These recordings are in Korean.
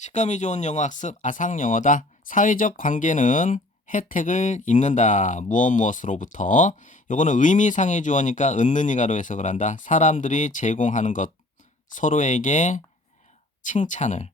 식감이 좋은 영어 학습 아상 영어다. 사회적 관계는 혜택을 입는다. 무엇 무엇으로부터. 요거는 의미상의 주어니까 은는이가로 해석을 한다. 사람들이 제공하는 것 서로에게 칭찬을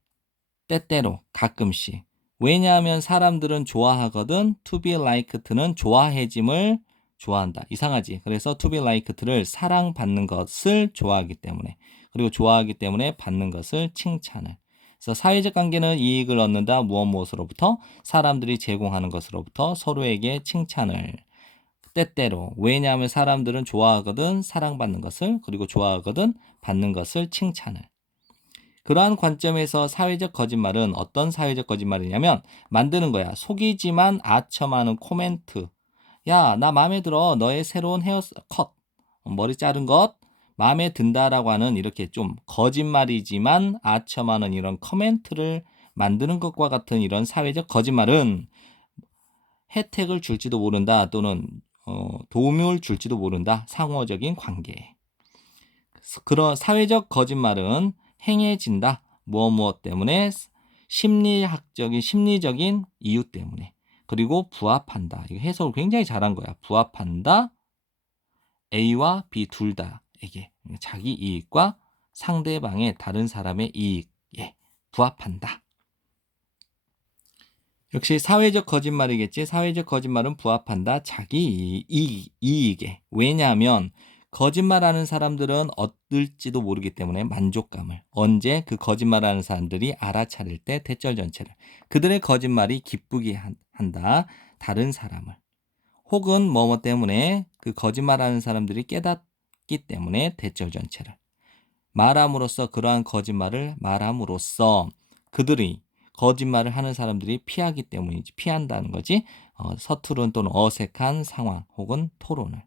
때때로 가끔씩 왜냐하면 사람들은 좋아하거든 to be liked는 좋아해짐을 좋아한다. 이상하지. 그래서 to be liked를 사랑받는 것을 좋아하기 때문에 그리고 좋아하기 때문에 받는 것을 칭찬을 그래서 사회적 관계는 이익을 얻는다. 무엇 무엇으로부터 사람들이 제공하는 것으로부터 서로에게 칭찬을 때때로 왜냐하면 사람들은 좋아하거든 사랑받는 것을 그리고 좋아하거든 받는 것을 칭찬을 그러한 관점에서 사회적 거짓말은 어떤 사회적 거짓말이냐면 만드는 거야. 속이지만 아첨하는 코멘트. 야, 나 마음에 들어. 너의 새로운 헤어 컷. 머리 자른 것 마음에 든다라고 하는 이렇게 좀 거짓말이지만 아첨하는 이런 커멘트를 만드는 것과 같은 이런 사회적 거짓말은 혜택을 줄지도 모른다 또는 어, 도움을 줄지도 모른다 상호적인 관계. 그런 사회적 거짓말은 행해진다. 무엇 무엇 때문에 심리학적인 심리적인 이유 때문에 그리고 부합한다. 이거 해석을 굉장히 잘한 거야. 부합한다. A와 B 둘 다 에게 자기 이익과 상대방의 다른 사람의 이익에 부합한다. 역시 사회적 거짓말이겠지. 사회적 거짓말은 부합한다. 자기 이익, 이익에. 왜냐하면 거짓말하는 사람들은 얻을지도 모르기 때문에 만족감을 언제 그 거짓말하는 사람들이 알아차릴 때 대절 전체를 그들의 거짓말이 기쁘게 한다 다른 사람을 혹은 뭐뭐 때문에 그 거짓말하는 사람들이 깨닫 기 때문에 대절 전체를 말함으로써 그러한 거짓말을 말함으로써 그들이 거짓말을 하는 사람들이 피하기 때문이지 피한다는 거지 어, 서투른 또는 어색한 상황 혹은 토론을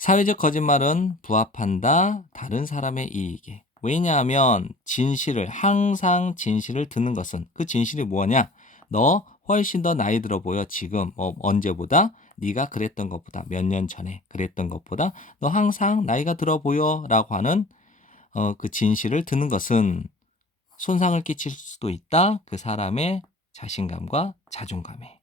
사회적 거짓말은 부합한다 다른 사람의 이익에. 왜냐하면 진실을 항상 진실을 듣는 것은 그 진실이 뭐냐? 너 훨씬 더 나이 들어 보여 지금 뭐 언제보다 네가 그랬던 것보다 몇 년 전에 그랬던 것보다 너 항상 나이가 들어 보여라고 하는 어, 그 진실을 듣는 것은 손상을 끼칠 수도 있다 그 사람의 자신감과 자존감에.